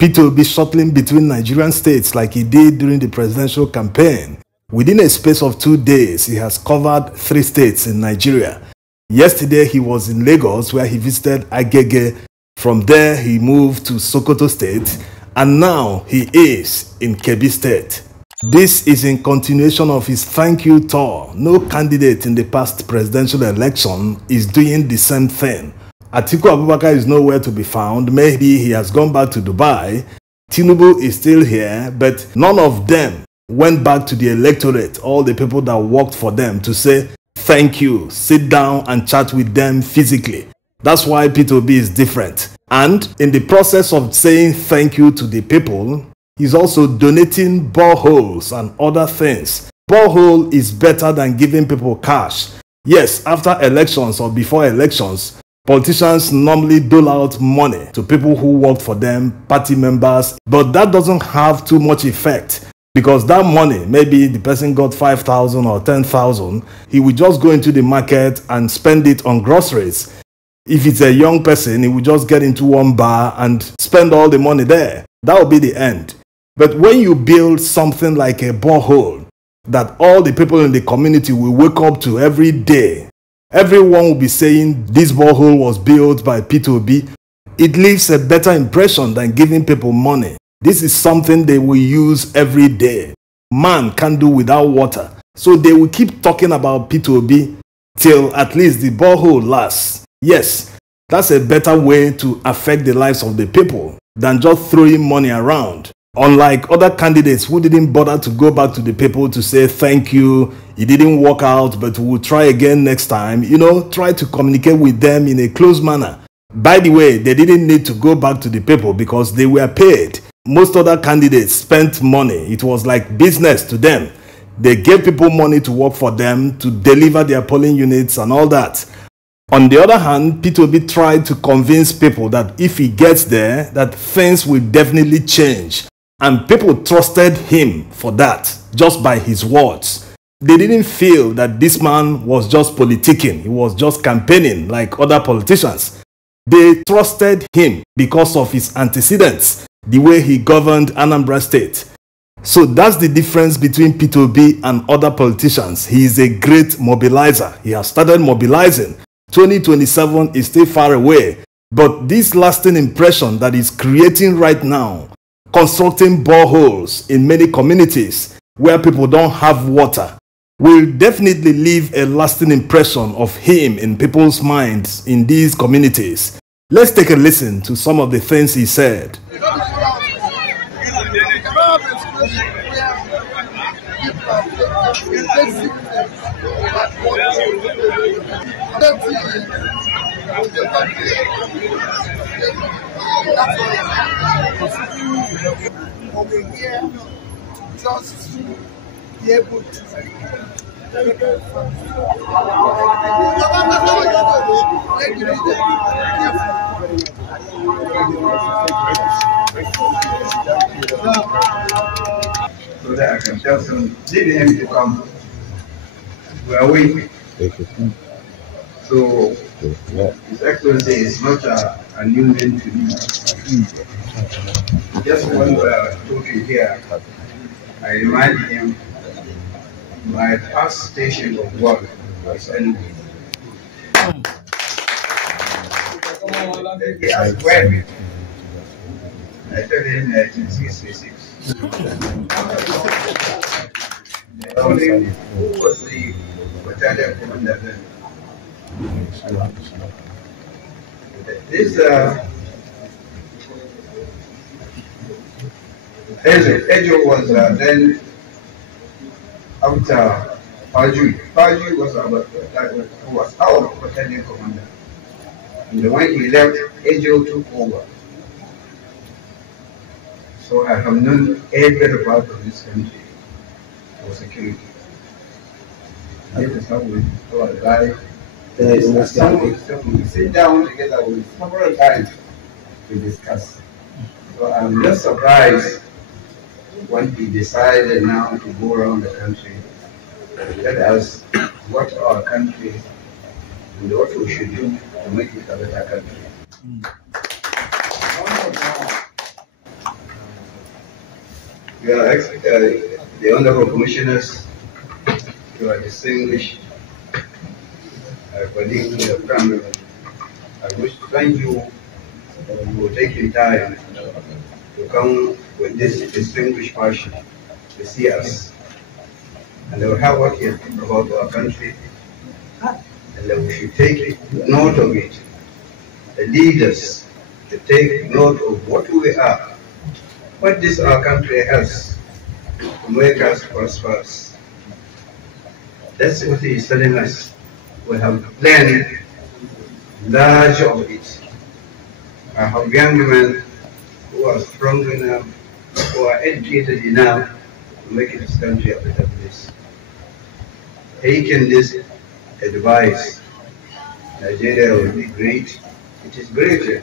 Peter will be shuttling between Nigerian states like he did during the presidential campaign. Within a space of 2 days, he has covered 3 states in Nigeria. Yesterday, he was in Lagos where he visited Agege. From there, he moved to Sokoto State, and now he is in Kebbi State. This is in continuation of his thank you tour. No candidate in the past presidential election is doing the same thing. Atiku Abubakar is nowhere to be found. Maybe he has gone back to Dubai. Tinubu is still here, but none of them went back to the electorate, all the people that worked for them, to say thank you, sit down and chat with them physically. That's why P2B is different. And in the process of saying thank you to the people, he's also donating boreholes and other things. Borehole is better than giving people cash. Yes, after elections or before elections, politicians normally dole out money to people who work for them, party members, but that doesn't have too much effect. Because that money, maybe the person got 5,000 or 10,000, he will just go into the market and spend it on groceries. If it's a young person, he will just get into one bar and spend all the money there. That will be the end. But when you build something like a borehole that all the people in the community will wake up to every day, everyone will be saying this borehole was built by P2B, it leaves a better impression than giving people money. This is something they will use every day. Man can't do without water. So they will keep talking about P2B till at least the borehole lasts. Yes, that's a better way to affect the lives of the people than just throwing money around. Unlike other candidates who didn't bother to go back to the people to say thank you, it didn't work out, but we'll try again next time. Try to communicate with them in a close manner. By the way, they didn't need to go back to the people because they were paid. Most other candidates spent money. It was like business to them. They gave people money to work for them, to deliver their polling units and all that. On the other hand, P2B tried to convince people that if he gets there, that things will definitely change. And people trusted him for that, just by his words. They didn't feel that this man was just politicking. He was just campaigning like other politicians. They trusted him because of his antecedents, the way he governed Anambra State. So that's the difference between P2B and other politicians. He is a great mobilizer. He has started mobilizing. 2027 is still far away. But this lasting impression that he's creating right now, constructing boreholes in many communities where people don't have water, will definitely leave a lasting impression of him in people's minds in these communities. Let's take a listen to some of the things he said. Over here, just to be able to so that I can tell some leading him to come. We are waiting. So His Excellency is not a new name to me. Just when we are talking here, I remind him my past station of work was Enugu. He asked when. I told him 1966. I told him who was the battalion commander then. This Ejo was then after Paju. Paju was our battalion commander. And when he left, Ejo took over. So I have known every part of this country for security. That is how our life. We sit down together with several times to discuss. So I'm just surprised when he decided now to go around the country and tell us what our country and what we should do to make it a better country. The Honorable Commissioners, you are distinguished colleagues to the family. I wish to thank you for taking time to come with this distinguished passion to see us. And they will have what you think about our country, and that we should take note of it. The leaders should take note of what we are, what this our country has to make us prosperous. That's what he is telling us. We have planned large of it. I have young men who are strong enough, who are educated enough to make this country a better place. Taking this advice, Nigeria will be great. It is greater